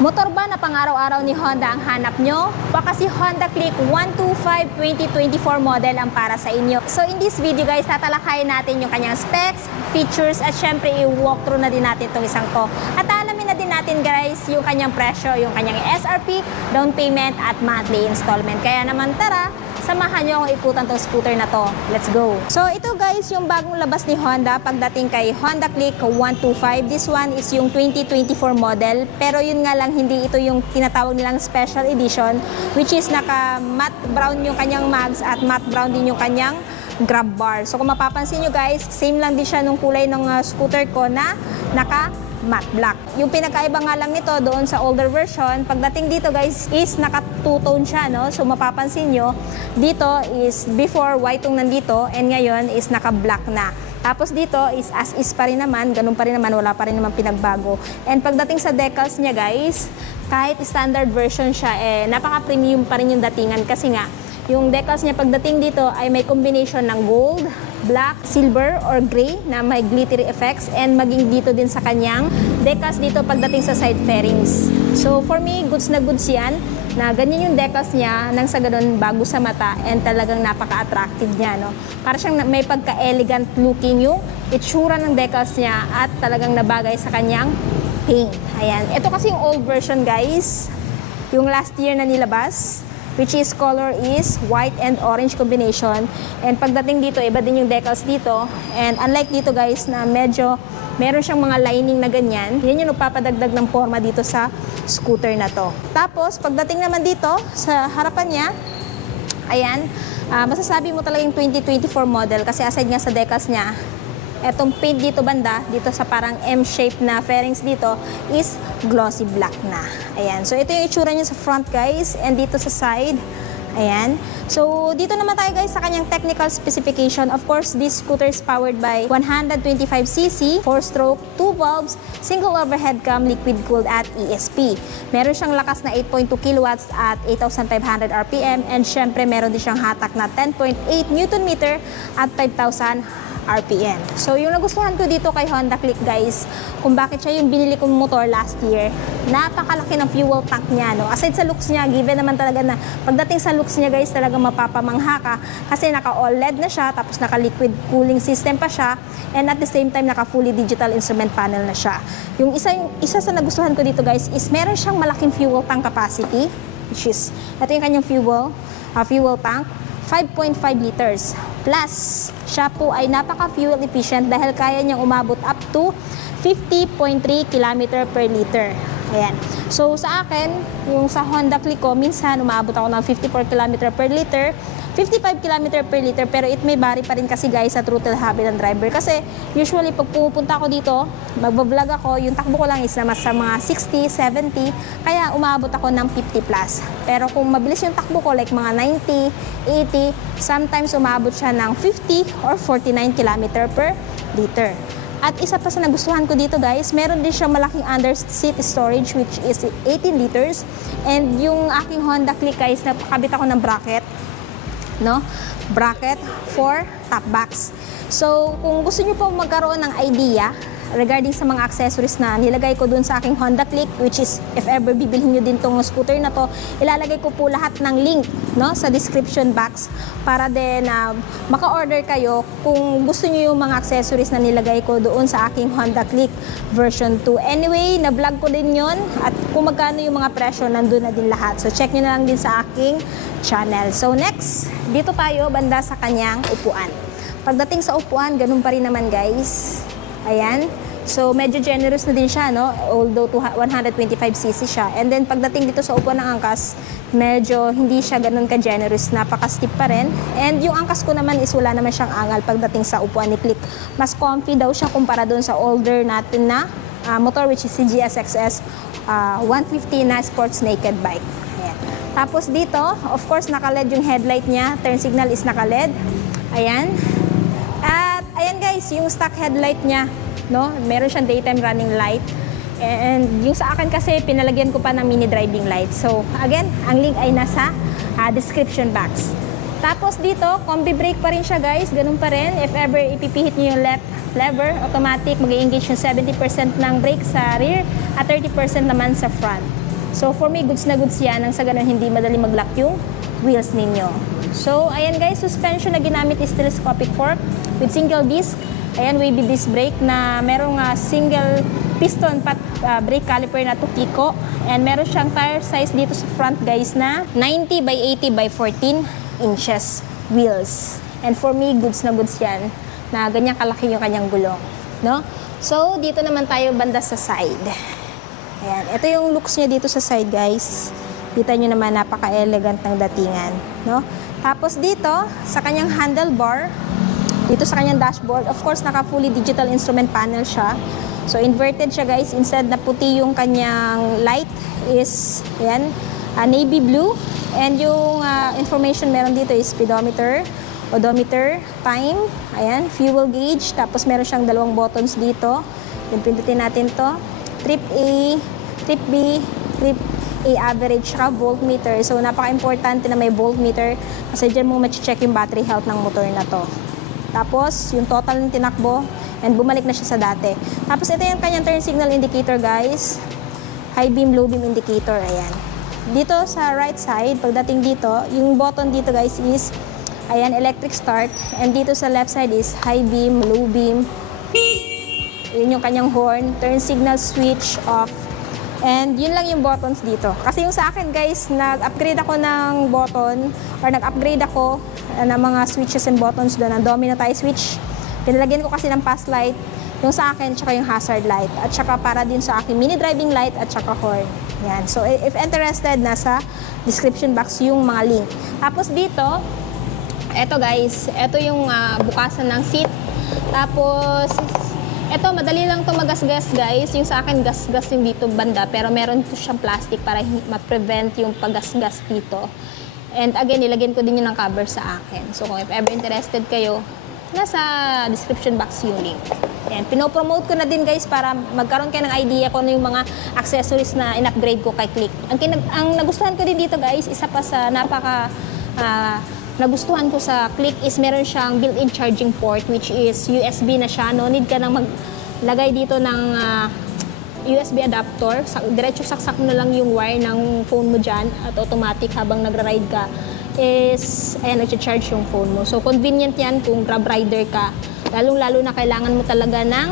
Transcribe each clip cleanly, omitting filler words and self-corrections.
Motor ba na pang-araw-araw ni Honda ang hanap nyo? Baka si Honda Click 125 2024 model ang para sa inyo. So in this video guys, tatalakayin natin yung kanyang specs, features, at syempre i-walkthrough na din natin itong isang to. At alamin na din natin guys yung kanyang presyo, yung kanyang SRP, down payment, at monthly installment. Kaya naman tara, samahan nyo akong ikutan tong scooter na to. Let's go! So ito guys, yung bagong labas ni Honda pagdating kay Honda Click 125. This one is yung 2024 model. Pero yun nga lang, hindi ito yung tinatawag nilang special edition, which is naka matte brown yung kanyang mags at matte brown din yung kanyang grab bar. So kung mapapansin nyo guys, same lang din siya nung kulay ng scooter ko na naka matte black. Yung pinakaiba nga lang nito doon sa older version, pagdating dito guys is naka two-tone siya, no? So mapapansin nyo, dito is before white yung nandito and ngayon is naka black na. Tapos dito is as is pa rin naman, ganun pa rin naman, wala pa rin naman pinagbago. And pagdating sa decals niya guys, kahit standard version siya, napaka-premium pa rin yung datingan kasi nga, yung decals niya pagdating dito ay may combination ng gold, black, silver, or gray na may glittery effects, and maging dito din sa kanyang decals dito pagdating sa side fairings. So for me, goods na goods yan, na ganyan yung decals niya nang sa ganun bago sa mata and talagang napaka-attractive niya, no? Para siyang may pagka-elegant looking yung itsura ng decals niya at talagang nabagay sa kanyang paint. Ayan. Ito kasi yung old version guys, yung last year na nilabas, which is color is white and orange combination. And pagdating dito, iba din yung decals dito. And unlike dito guys na medyo meron siyang mga lining na ganyan, yan yung nagpapadagdag ng forma dito sa scooter na to. Tapos pagdating naman dito sa harapan niya, ayan, masasabi mo talaga yung 2024 model kasi aside nga sa decals niya, etong paint dito banda, dito sa parang M-shape na fairings dito, is glossy black na. Ayan. So, ito yung itsura niya sa front, guys. And dito sa side. Ayan. So, dito naman tayo, guys, sa kanyang technical specification. Of course, this scooter is powered by 125cc, 4-stroke, 2 valves, single overhead cam, liquid-cooled at ESP. Meron siyang lakas na 8.2 kilowatts at 8,500 RPM. And syempre, meron din siyang hatak na 10.8 Newton meter at 5,000 RPM. So, yung nagustuhan ko dito kay Honda Click guys, kung bakit siya yung binili kong motor last year, napakalaki ng fuel tank niya, no? Aside sa looks niya, given naman talaga na pagdating sa looks niya guys, talaga mapapamangha ka kasi naka-OLED na siya, tapos naka-liquid cooling system pa siya, and at the same time, naka-fully digital instrument panel na siya. Yung isa sa nagustuhan ko dito guys is meron siyang malaking fuel tank capacity, which is, ito yung kanyang fuel tank, 5.5 liters. Plus, siya po ay napaka-fuel efficient dahil kaya niyang umabot up to 50.3 km per liter. Ayan. So, sa akin, yung sa Honda Click ko, minsan umabot ako ng 54 km per liter, 55 km per liter, pero it may vary pa rin kasi guys sa throttle habit ng driver. Kasi usually pag pupunta ako dito, magbablog ako, yung takbo ko lang is na sa mga 60, 70, kaya umabot ako ng 50 plus. Pero kung mabilis yung takbo ko, like mga 90, 80, sometimes umabot siya ng 50 or 49 km per liter. At isa pa sa nagustuhan ko dito guys, meron din siyang malaking under seat storage which is 18 liters. And yung aking Honda Click guys, napakabit ako ng bracket, no? Bracket for top box. So, kung gusto niyo po magkaroon ng idea regarding sa mga accessories na nilagay ko dun sa aking Honda Click, which is if ever bibilhin nyo din tong scooter na to, ilalagay ko po lahat ng link, no, sa description box para din maka-order kayo kung gusto nyo yung mga accessories na nilagay ko doon sa aking Honda Click version 2. Anyway, na-vlog ko din yon at kung magkano yung mga presyo, nandun na din lahat. So, check nyo na lang din sa aking channel. So, next, dito tayo banda sa kanyang upuan. Pagdating sa upuan, ganun pa rin naman guys. Ayan. So, medyo generous na din siya, no? Although 125cc siya. And then, pagdating dito sa upuan ng angkas, medyo hindi siya ganun ka-generous. Napaka-steep pa rin. And yung angkas ko naman is wala naman siyang angal pagdating sa upuan ni Click. Mas comfy daw siya kumpara doon sa older natin na motor, which is si GSX-S 150 na sports naked bike. Ayan. Tapos dito, of course, naka-LED yung headlight niya. Turn signal is naka-LED. Ayan. At ayan guys, yung stock headlight niya, no? Meron siyang daytime running light. And yung sa akin kasi, pinalagyan ko pa ng mini driving light. So, again, ang link ay nasa description box. Tapos dito, combi brake pa rin siya guys, ganun pa rin. If ever ipipihit niyo yung left lever, automatic mag-engage yung 70% ng brake sa rear at 30% naman sa front. So for me, goods na goods yan, nang sa ganun hindi madali mag-lock yung wheels ninyo. So ayan guys, suspension na ginamit is telescopic fork with single disc. Ayan, wavy disc brake na merong single piston brake caliper na 2 Kiko. And meron siyang tire size dito sa front guys na 90 by 80 by 14 inches wheels. And for me, goods na goods yan, na ganyan kalaki yung kanyang gulong, no? So, dito naman tayo banda sa side. Ayan, ito yung looks niya dito sa side, guys. Kita nyo naman, napaka-elegant ng datingan, no? Tapos dito, sa kanyang handlebar, dito sa kanyang dashboard, of course, naka-fully digital instrument panel siya. So, inverted siya, guys. Instead na puti yung kanyang light is, ayan, navy blue. And yung information meron dito is speedometer, odometer, time, ayan, fuel gauge, tapos meron siyang dalawang buttons dito. Yung pindutin natin to. Trip A, trip B, trip A average, saka voltmeter. So, napaka-importante na may voltmeter kasi dyan mo ma-check yung battery health ng motor na to. Tapos, yung total ng tinakbo, and bumalik na siya sa dati. Tapos, ito yung kanyang turn signal indicator, guys. High beam, low beam indicator, ayan. Dito sa right side, pagdating dito, yung button dito, guys, is ayan, electric start. And dito sa left side is high beam, low beam. Yun yung kanyang horn. Turn signal switch off. And yun lang yung buttons dito. Kasi yung sa akin guys, nag-upgrade ako ng button or nag-upgrade ako ng mga switches and buttons doon. Ang domino tie switch. Pinalagyan ko kasi ng pass light. Yung sa akin, tsaka yung hazard light. At tsaka para din sa akin, mini driving light at tsaka horn. Yan. So if interested, nasa description box yung mga link. Tapos dito, eto guys, eto yung bukasan ng seat. Tapos, eto madali lang to magasgas guys. Yung sa akin gasgas yung dito banda, pero meron to siyang plastic para ma-prevent yung paggasgas dito. And again, nilagyan ko din yun ng cover sa akin. So kung if ever interested kayo, nasa description box yung link. Ayan, pinopromote ko na din guys para magkaroon kayo ng idea kung ano yung mga accessories na in-upgrade ko kay Click. Ang nagustuhan ko din dito guys, isa pa sa nagustuhan ko sa Click is meron siyang built-in charging port which is USB na siya. No need ka nang maglagay dito ng USB adapter. Diretso saksak mo na lang yung wire ng phone mo dyan at automatic habang nagra-ride ka is, ayan, nag-charge yung phone mo. So, convenient yan kung grab rider ka. Lalong-lalo na kailangan mo talaga ng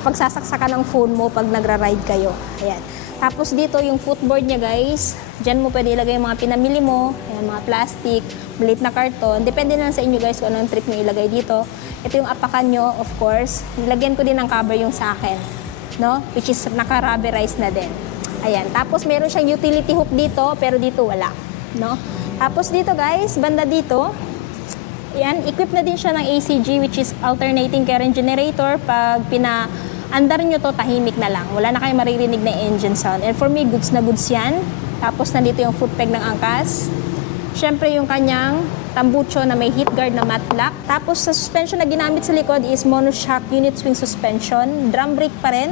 pagsasaksakan ng phone mo pag nagra-ride kayo. Ayan. Tapos dito, yung footboard niya guys, dyan mo pwede ilagay yung mga pinamili mo, ayan, mga plastic, maliit na karton. Depende na lang sa inyo guys kung anong trip nyo ilagay dito. Ito yung apakan nyo, of course. Nilagyan ko din ng cover yung sa akin, no? Which is naka-rubberized na din. Ayan. Tapos meron siyang utility hook dito, pero dito wala, no? Tapos dito guys, banda dito, ayan, equipped na din siya ng ACG which is alternating current generator. Pag pina-andar nyo to, tahimik na lang. Wala na kayong maririnig na engine sound. And for me, goods na goods yan. Tapos nandito yung foot peg ng angkas. Siyempre yung kanyang tambucho na may heat guard na matte black. Tapos sa suspension na ginamit sa likod is monoshock unit swing suspension. Drum brake pa rin.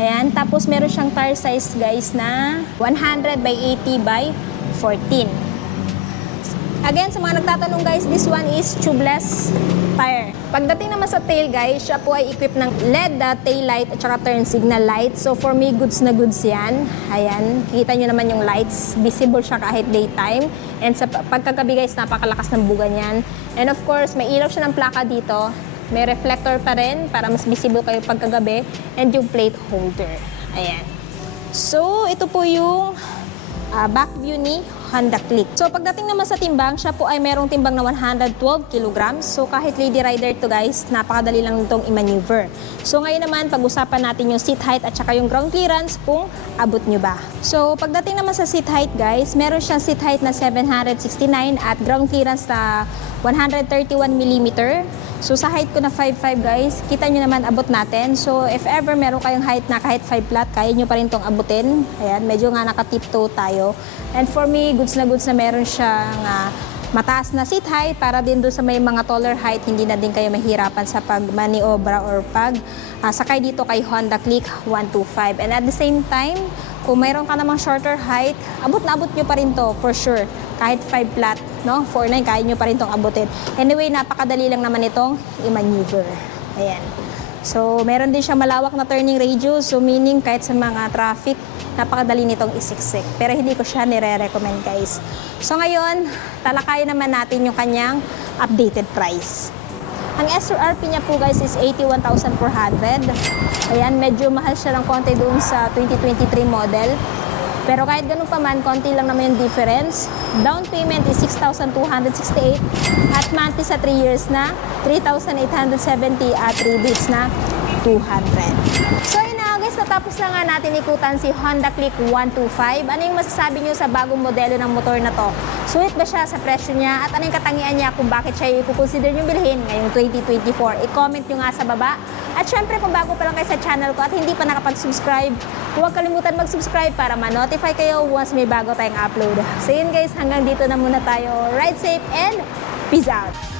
Ayan. Tapos meron siyang tire size guys na 100 by 80 by 14. Again, sa mga nagtatanong guys, this one is tubeless tire. Pagdating naman sa tail guys, siya po ay equipped ng LED tail light at saka turn signal light. So for me, goods na goods yan. Ayan, kita nyo naman yung lights. Visible siya kahit daytime. And sa pagkagabi guys, napakalakas ng buga niyan. And of course, may ilaw siya ng plaka dito. May reflector pa rin para mas visible kayo pagkagabi. And yung plate holder. Ayan. So, ito po yung back view ni Honda Click. So pagdating naman sa timbang, siya po ay merong timbang na 112 kg. So kahit lady rider to guys, napakadali lang nitong i-maneuver. So ngayon naman, pag-usapan natin yung seat height at saka yung ground clearance kung abot nyo ba. So pagdating naman sa seat height guys, meron siyang seat height na 769 at ground clearance na 131 mm. So sa height ko na 5'5 guys, kita nyo naman abot natin. So if ever meron kayong height na kahit 5 flat, kaya nyo pa rin itong abutin. Ayan, medyo nga naka-tiptoe tayo. And for me, goods na meron siyang mataas na seat height para din doon sa may mga taller height, hindi na din kayo mahirapan sa pag-maniobra or pag sakay dito kay Honda Click 125. And at the same time, kung mayroon ka namang shorter height, abot na abot nyo pa rin to for sure. Kahit 5 flat, no? 4'9", kaya nyo pa rin itong abutin. Anyway, napakadali lang naman itong i-maneuver. Ayan. So, meron din siya malawak na turning radius. So, meaning kahit sa mga traffic, napakadali nitong isiksik. Pero hindi ko siya nire-recommend, guys. So, ngayon, talakayin naman natin yung kanyang updated price. Ang SRP niya po, guys, is 81,400. Ayan, medyo mahal siya ng konti doon sa 2023 model. Pero kahit ganun pa man, konti lang naman yung difference. Down payment is 6,268 at monthly sa 3 years na 3,870 at rebates na 200. So yun na guys, natapos na nga natin ikutan si Honda Click 125. Ano yung masasabi nyo sa bagong modelo ng motor na to? Sulit ba siya sa presyo niya? At ano yung katangian niya kung bakit siya i-consider nyo bilhin ngayong 2024? I-comment nyo nga sa baba. At syempre, kung bago pa lang kayo sa channel ko at hindi pa nakapag-subscribe, huwag kalimutan mag-subscribe para ma-notify kayo once may bago tayong upload. So yun guys, hanggang dito na muna tayo. Ride safe and peace out!